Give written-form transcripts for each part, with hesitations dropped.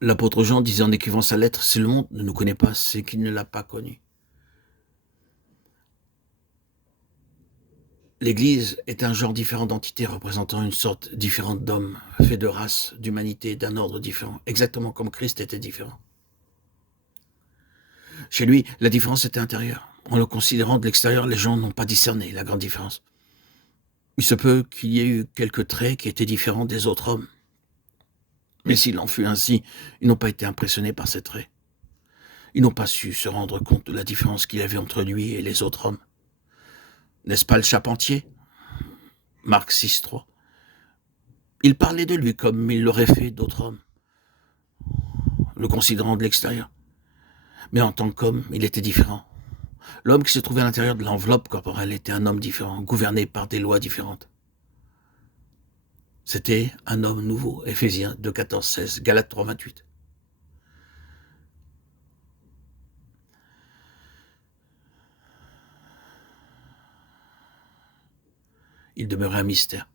L'apôtre Jean disait en écrivant sa lettre, si le monde ne nous connaît pas, c'est qu'il ne l'a pas connu. L'Église est un genre différent d'entité représentant une sorte différente d'hommes, fait de race, d'humanité, d'un ordre différent, exactement comme Christ était différent. Chez lui, la différence était intérieure. En le considérant de l'extérieur, les gens n'ont pas discerné la grande différence. Il se peut qu'il y ait eu quelques traits qui étaient différents des autres hommes. Mais s'il en fut ainsi, ils n'ont pas été impressionnés par ces traits. Ils n'ont pas su se rendre compte de la différence qu'il y avait entre lui et les autres hommes. N'est-ce pas le charpentier ? Marc 6,3. Il parlait de lui comme il l'aurait fait d'autres hommes, le considérant de l'extérieur. Mais en tant qu'homme, il était différent. L'homme qui se trouvait à l'intérieur de l'enveloppe corporelle était un homme différent, gouverné par des lois différentes. C'était un homme nouveau, Éphésiens 2, 14, 16, Galates 3, 28. Il demeurait un mystère.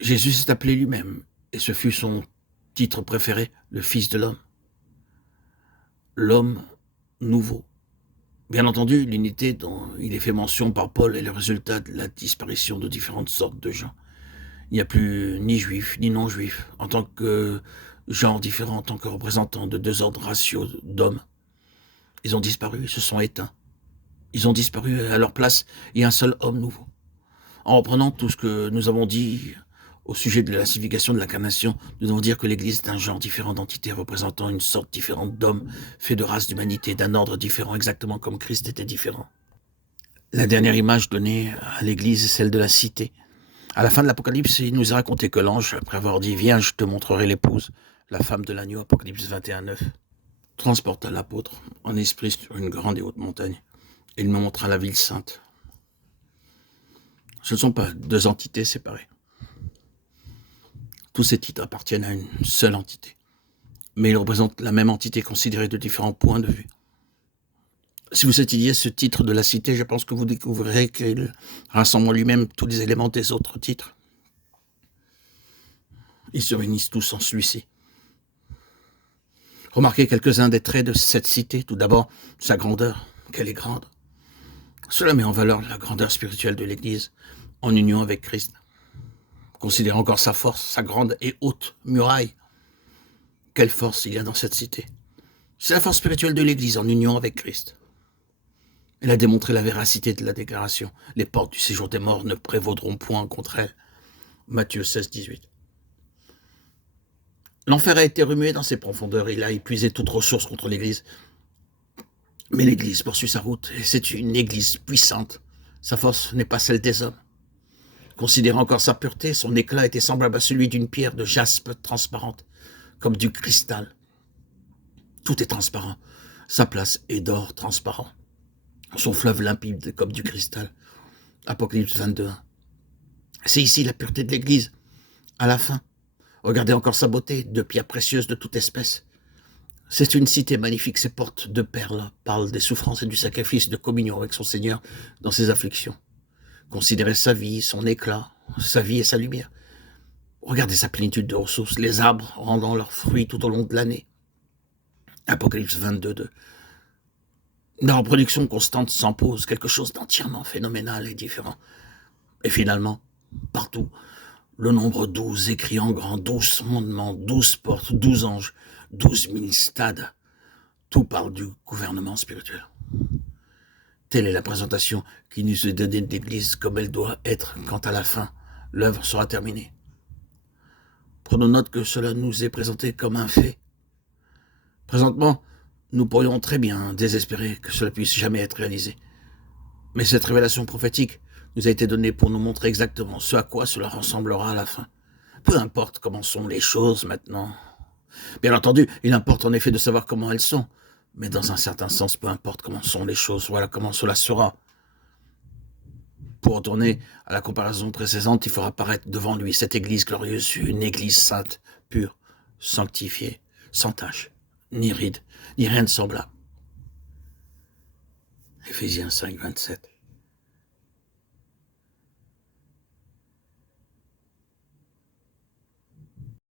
Jésus s'est appelé lui-même, et ce fut son titre préféré, le Fils de l'homme. L'homme nouveau. Bien entendu, l'unité dont il est fait mention par Paul est le résultat de la disparition de différentes sortes de gens. Il n'y a plus ni juifs ni non-juifs, en tant que genres différents, en tant que représentants de deux ordres raciaux d'hommes. Ils ont disparu, ils se sont éteints. Ils ont disparu, à leur place, il y a un seul homme nouveau. En reprenant tout ce que nous avons dit au sujet de la signification de l'incarnation, nous devons dire que l'Église est un genre différent d'entité représentant une sorte différente d'hommes, fait de race, d'humanité, d'un ordre différent, exactement comme Christ était différent. La dernière image donnée à l'Église est celle de la cité. À la fin de l'Apocalypse, il nous est raconté que l'ange, après avoir dit « Viens, je te montrerai l'épouse », la femme de l'agneau, Apocalypse 21, 9, transporta l'apôtre en esprit sur une grande et haute montagne. Et il me montra la ville sainte. Ce ne sont pas deux entités séparées. Tous ces titres appartiennent à une seule entité. Mais ils représentent la même entité considérée de différents points de vue. Si vous étudiez ce titre de la cité, je pense que vous découvrirez qu'il rassemble en lui-même tous les éléments des autres titres. Ils se réunissent tous en celui-ci. Remarquez quelques-uns des traits de cette cité. Tout d'abord, sa grandeur, qu'elle est grande. Cela met en valeur la grandeur spirituelle de l'Église en union avec Christ. Considérez encore sa force, sa grande et haute muraille. Quelle force il y a dans cette cité. C'est la force spirituelle de l'Église en union avec Christ. Elle a démontré la véracité de la déclaration. Les portes du séjour des morts ne prévaudront point contre elle. Matthieu 16, 18. L'enfer a été remué dans ses profondeurs. Il a épuisé toute ressource contre l'Église. Mais l'Église poursuit sa route, et c'est une Église puissante. Sa force n'est pas celle des hommes. Considérant encore sa pureté, son éclat était semblable à celui d'une pierre de jaspe transparente, comme du cristal. Tout est transparent. Sa place est d'or transparent. Son fleuve limpide comme du cristal. Apocalypse 22. C'est ici la pureté de l'Église. À la fin, regardez encore sa beauté, de pierres précieuses de toute espèce. C'est une cité magnifique, ses portes de perles parlent des souffrances et du sacrifice de communion avec son Seigneur dans ses afflictions. Considérez sa vie, son éclat, sa vie et sa lumière. Regardez sa plénitude de ressources, les arbres rendant leurs fruits tout au long de l'année. Apocalypse 22, 2. La reproduction constante s'impose, quelque chose d'entièrement phénoménal et différent. Et finalement, partout, le nombre 12 écrit en grand, 12 fondements, 12 portes, 12 anges, 12 000 stades. Tout parle du gouvernement spirituel. Telle est la présentation qui nous est donnée de l'Église comme elle doit être quand à la fin, l'œuvre sera terminée. Prenons note que cela nous est présenté comme un fait. Présentement, nous pourrions très bien désespérer que cela puisse jamais être réalisé. Mais cette révélation prophétique nous a été donnée pour nous montrer exactement ce à quoi cela ressemblera à la fin. Peu importe comment sont les choses maintenant. Bien entendu, il importe en effet de savoir comment elles sont. Mais dans un certain sens, peu importe comment sont les choses, voilà comment cela sera. Pour retourner à la comparaison précédente, il fera apparaître devant lui cette église glorieuse, une église sainte, pure, sanctifiée, sans tache, ni ride, ni rien de semblable. Éphésiens 5, 27.